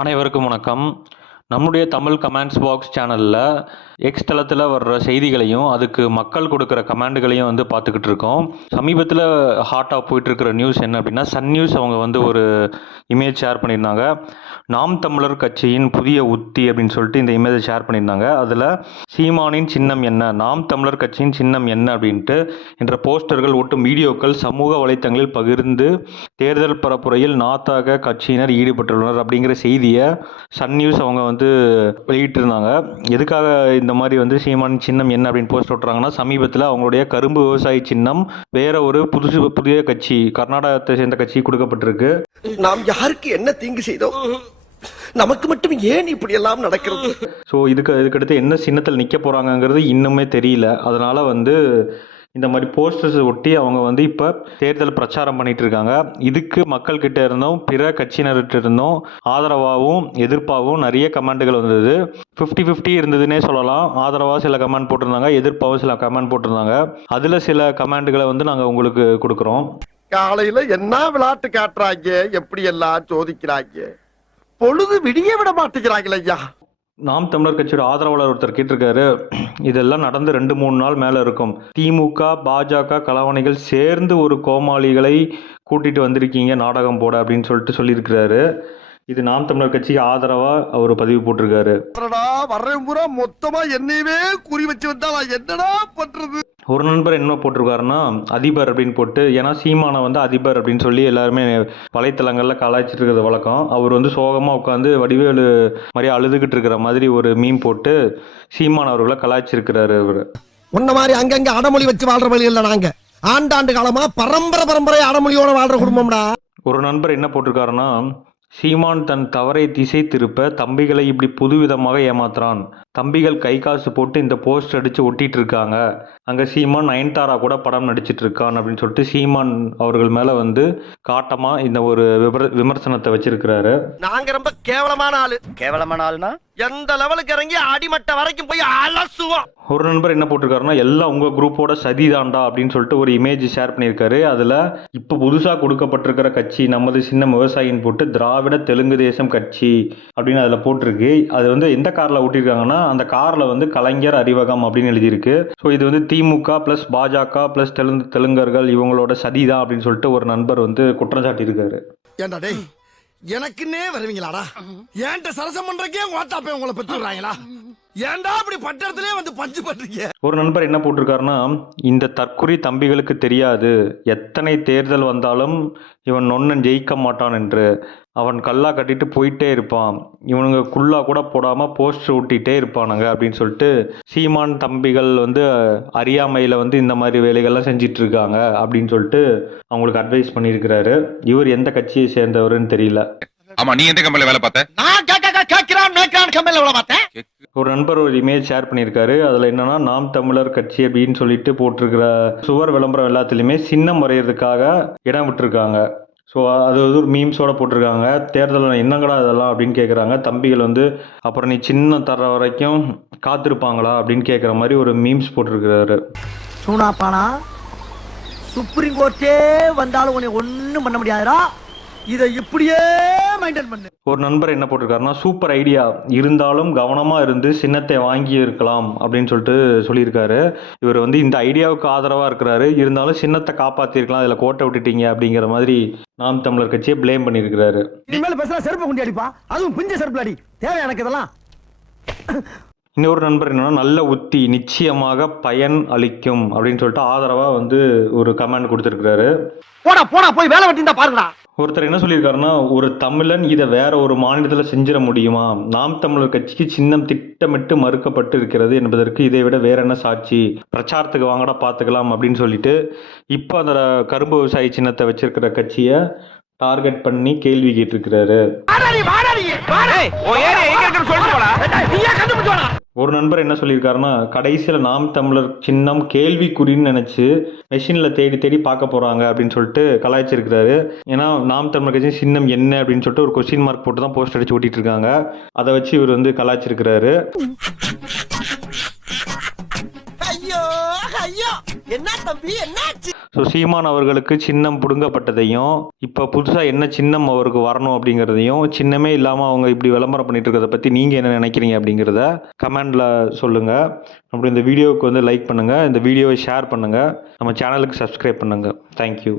அனைவருக்கும் வணக்கம். நம்முடைய தமிழ் கமெண்ட்ஸ் பாக்ஸ் சேனலில் எக்ஸ் தளத்தில் வர்ற செய்திகளையும் அதுக்கு மக்கள் கொடுக்குற கமெண்டுகளையும் வந்து பார்த்துக்கிட்டு இருக்கோம். சமீபத்தில் ஹாட்டாக போயிட்டுருக்கிற நியூஸ் என்ன அப்படின்னா, சன் நியூஸ் அவங்க வந்து ஒரு இமேஜ் ஷேர் பண்ணியிருந்தாங்க. நாம் தமிழர் கட்சியின் புதிய உத்தி அப்படின்னு சொல்லிட்டு இந்த இமேஜை ஷேர் பண்ணியிருந்தாங்க. அதில் சீமானின் சின்னம் என்ன, நாம் தமிழர் கட்சியின் சின்னம் என்ன அப்படின்ட்டு என்ற போஸ்டர்கள் ஒட்டும் வீடியோக்கள் சமூக வலைத்தளங்களில் பகிர்ந்து தேர்தல் பரப்புரையில் நாத்தாக கட்சியினர் ஈடுபட்டுள்ளனர் அப்படிங்கிற செய்தியை சன் நியூஸ் அவங்க வந்து வெளியிட்டிருந்தாங்க. எதுக்காக இந்த மாதிரி வந்து சீமானின் சின்னம் என்ன அப்படின்னு போஸ்ட் விட்டுறாங்கன்னா, சமீபத்தில் அவங்களுடைய கரும்பு விவசாய சின்னம் வேற ஒரு புதிய கட்சி, கர்நாடகத்தை சேர்ந்த கட்சி கொடுக்கப்பட்டிருக்கு. நாம் யாருக்கு என்ன தீங்கு செய்தோம், நமக்கு மட்டும் ஏன் இப்படி எல்லாம் நடக்கிறது? ஸோ இதுக்கடுத்து என்ன சின்னத்தில் நிற்க போகிறாங்கங்கிறது இன்னுமே தெரியல. அதனால் வந்து இந்த மாதிரி போஸ்டர்ஸ் ஒட்டி அவங்க வந்து இப்போ தேர்தல் பிரச்சாரம் பண்ணிட்டு இருக்காங்க. இதுக்கு மக்கள்கிட்ட இருந்தும் பிற கட்சியினர்கிட்ட இருந்தும் ஆதரவாகவும் எதிர்ப்பாகவும் நிறைய கமெண்ட்டுகள் வந்தது. 50-50 இருந்ததுன்னே சொல்லலாம். ஆதரவாக சில கமெண்ட் போட்டிருந்தாங்க, எதிர்ப்பாகவும் சில கமெண்ட் போட்டிருந்தாங்க. அதில் சில கமெண்ட்டுகளை வந்து நாங்கள் உங்களுக்கு கொடுக்குறோம். காலையில என்ன விளையாட்டு காட்டுறாங்க, எப்படி எல்லாம் சோதிக்கிறாங்க, பொழுது விடிய விட மாட்டேங்கிறாங்களே ஐயா. நாம் தமிழர் கட்சியோட ஆதரவாளர் ஒருத்தர் கேட்டிருக்காரு, இதெல்லாம் நடந்து 2-3 நாள் மேலே இருக்கும். திமுக பாஜக கலவணிகள் சேர்ந்து ஒரு கோமாளிகளை கூட்டிட்டு வந்திருக்கீங்க நாடகம் போட அப்படின்னு சொல்லிட்டு சொல்லியிருக்கிறாரு. இது நாம் தமிழர் கட்சிக்கு ஆதரவாக அவர் பதிவு போட்டிருக்காரு. வர்றேன் பூரா மொத்தமா என்னையவே குறி வச்சு வந்தா என்னடா பண்றது? ஒரு நண்பர் என்ன போட்டிருக்காருன்னா, அதிபர் அப்படின்னு போட்டு, ஏன்னா சீமானை வந்து அதிபர் அப்படின்னு சொல்லி எல்லாருமே வலைத்தளங்களில் கலாய்ச்சிட்டு இருக்கிறது வழக்கம். அவர் வந்து சோகமாக உட்காந்து வடிவேலு மாதிரி அழுதுகிட்டு இருக்கிற மாதிரி ஒரு மீம் போட்டு சீமான் அவர்களை கலாய்ச்சிருக்கிறாரு. அவர் உன்ன மாதிரி அங்கங்க அடமொழி வச்சு வாழ்ற வழி இல்லை. நாங்க ஆண்டாண்டு காலமா பரம்பரை அடமொழியோட வாழ்ற குடும்பம்டா. ஒரு நண்பர் என்ன போட்டிருக்காருன்னா, சீமான் தன் தவறை திசை திருப்ப தம்பிகளை இப்படி புதுவிதமாக ஏமாத்துறான். தம்பிகள் கை காசு போட்டு இந்த போஸ்ட் அடித்து ஒட்டிட்டு இருக்காங்க. அங்கே சீமான் நயன்தாரா கூட படம் நடிச்சிட்டு இருக்கான் அப்படின்னு சொல்லிட்டு சீமான் அவர்கள் மேலே வந்து காட்டமாக இந்த ஒரு விமர்சனத்தை வச்சிருக்கிறாரு. நாங்க ரொம்ப கேவலமான ஆளுனா எந்த லெவலுக்கு இறங்கி அடிமட்ட வரைக்கும் போய் அலசுவோம். ஒரு நண்பர் என்ன போட்டிருக்காருன்னா, எல்லாம் உங்கள் குரூப்போட சதிதாண்டா அப்படின்னு சொல்லிட்டு ஒரு இமேஜ் ஷேர் பண்ணியிருக்காரு. அதில் இப்போ புதுசாக கொடுக்கப்பட்டிருக்கிற கட்சி நமது சின்ன விவசாயின்னு போட்டு திராவிட தெலுங்கு தேசம் கட்சி அப்படின்னு அதில் போட்டிருக்கு. அது வந்து எந்த காரில் ஓட்டியிருக்காங்கன்னா, அந்த காரில் வந்து கலைஞர் அறிவகம் அப்படின்னு எழுதியிருக்கு. ஸோ இது வந்து திமுக ப்ளஸ் பாஜக ப்ளஸ் தெலுங்கர்கள் இவங்களோட சதிதான் அப்படின்னு சொல்லிட்டு ஒரு நண்பர் வந்து குற்றம் சாட்டியிருக்காரு. ஏண்டா டேய், எனக்குன்னே வருவீங்களாடா? ஏன்ட்ட சரசம் பண்றக்கே ஓட்டாப்பே உங்களை பெற்றுறாங்களா? ஏன்டா அப்படி பட்டத்திலே வந்து பஞ்சு பண்றீங்க? ஒரு நண்பர் என்ன போட்டிருக்காருன்னா, இந்த தற்குறி தம்பிகளுக்கு தெரியாது, எத்தனை தேர்தல் வந்தாலும் இவன் நொன்னன் ஜெயிக்க மாட்டான் என்று. அவன் கல்லா கட்டிட்டு போயிட்டே இருப்பான், இவனுங்க குள்ளா கூட போடாமல் போஸ்டர் ஒட்டிகிட்டே இருப்பானுங்க அப்படின்னு சொல்லிட்டு சீமான் தம்பிகள் வந்து அறியாமையில் வந்து இந்த மாதிரி வேலைகள்லாம் செஞ்சிட்டு இருக்காங்க அப்படின்னு சொல்லிட்டு அவங்களுக்கு அட்வைஸ் பண்ணியிருக்கிறாரு. இவர் எந்த கட்சியை சேர்ந்தவருன்னு தெரியல. ஆமா, நீ எந்த கம்பெனில வேலை பார்த்த? நான் கம்பெனில வேலை பார்த்தேன். ஒரு நண்பர் ஒரு இமேஜ் ஷேர் பண்ணியிருக்காரு. அதில் என்னன்னா, நாம் தமிழர் கட்சி அப்படின்னு சொல்லிட்டு போட்டிருக்கிற சுவர் விளம்பரம் எல்லாத்துலேயுமே சின்னம் வரைகிறதுக்காக இடம் விட்டுருக்காங்க. ஸோ அது வந்து ஒரு மீம்ஸோட போட்டிருக்காங்க. தேர்தலில் என்னங்கடா இதெல்லாம் அப்படின்னு கேட்குறாங்க. தம்பிகள் வந்து அப்புறம் நீ சின்னம் தர்ற வரைக்கும் காத்திருப்பாங்களா அப்படின்னு கேட்குற மாதிரி ஒரு மீம்ஸ் போட்டிருக்கிறாரு. சூனாப்பானா, சுப்ரீம் கோர்ட்டே வந்தாலும் உன்னை ஒன்றும் பண்ண முடியாதுடா, இதை இப்படியே மெயின்டைன் பண்ணு. ஒரு நண்பர் என்ன போட்டிருக்காருன்னா, சூப்பர் ஐடியா, இருந்தாலும் கவனமாக இருந்து சின்னத்தை வாங்கி இருக்கலாம் அப்படின்னு சொல்லிட்டு சொல்லியிருக்காரு. இவர் வந்து இந்த ஐடியாவுக்கு ஆதரவாக இருக்கிறாரு, இருந்தாலும் சின்னத்தை காப்பாற்றிருக்கலாம், அதில் கோட்டை விட்டுட்டீங்க அப்படிங்கிற மாதிரி நாம் தமிழர் கட்சியை பிளேம் பண்ணியிருக்கிறாரு. இனிமேல் பேசுனா செருப்பு குண்டி அடிப்பா, அதுவும் பிஞ்ச செருப்பு அடி. தேவை எனக்கு இதெல்லாம். இன்னொரு நண்பர் என்னன்னா, நல்ல உத்தி நிச்சயமாக பயன் அளிக்கும் அப்படின்னு சொல்லிட்டு ஆதரவாக வந்து ஒரு கமெண்ட் கொடுத்துருக்கிறாரு. போடா போய் வேலை வெட்டிந்தா பாருங்கடா. ஒருத்தர் என்ன சொல்லியிருக்காருன்னா, ஒரு தமிழன் இதை வேற ஒரு மாநிலத்தில் செஞ்சிட முடியுமா? நாம் தமிழர் கட்சிக்கு சின்னம் திட்டமிட்டு மறுக்கப்பட்டு இருக்கிறது என்பதற்கு இதை விட வேற என்ன சாட்சி? பிரச்சாரத்துக்கு வாங்கடா பார்த்துக்கலாம் அப்படின்னு சொல்லிட்டு இப்போ அந்த கரும்பு விவசாயி சின்னத்தை வச்சிருக்கிற கட்சியை டார்கெட் பண்ணி கேள்வி கேட்டிருக்கிறாரு. ஒரு நண்பர் என்ன சொல்லியிருக்காருன்னா, கடைசியில் நாம் தமிழர் சின்னம் கேள்விக்குறின்னு நினச்சி மெஷினில் தேடி பார்க்க போகிறாங்க அப்படின்னு சொல்லிட்டு கலாய்ச்சிருக்கிறாரு. ஏன்னா நாம் தமிழர் கட்சி சின்னம் என்ன அப்படின்னு சொல்லிட்டு ஒரு கொஸ்டின் மார்க் போட்டு தான் போஸ்ட் அடிச்சு ஓட்டிட்டு இருக்காங்க. அதை வச்சு இவர் வந்து கலாய்ச்சிருக்கிறாரு. ஐயோ என்ன தம்பி என்னாச்சு? ஸோ சீமான் அவர்களுக்கு சின்னம் பிடுங்கப்பட்டதையும் இப்போ புதுசாக என்ன சின்னம் அவருக்கு வரணும் அப்படிங்கிறதையும் சின்னமே இல்லாமல் அவங்க இப்படி விளம்பரம் பண்ணிட்டு இருக்கிறத பற்றி நீங்கள் என்ன நினைக்கிறீங்க அப்படிங்கிறத கமெண்டில் சொல்லுங்கள். அப்படி இந்த வீடியோவுக்கு வந்து லைக் பண்ணுங்கள், இந்த வீடியோவை ஷேர் பண்ணுங்கள், நம்ம சேனலுக்கு சப்ஸ்கிரைப் பண்ணுங்கள். தேங்க்யூ.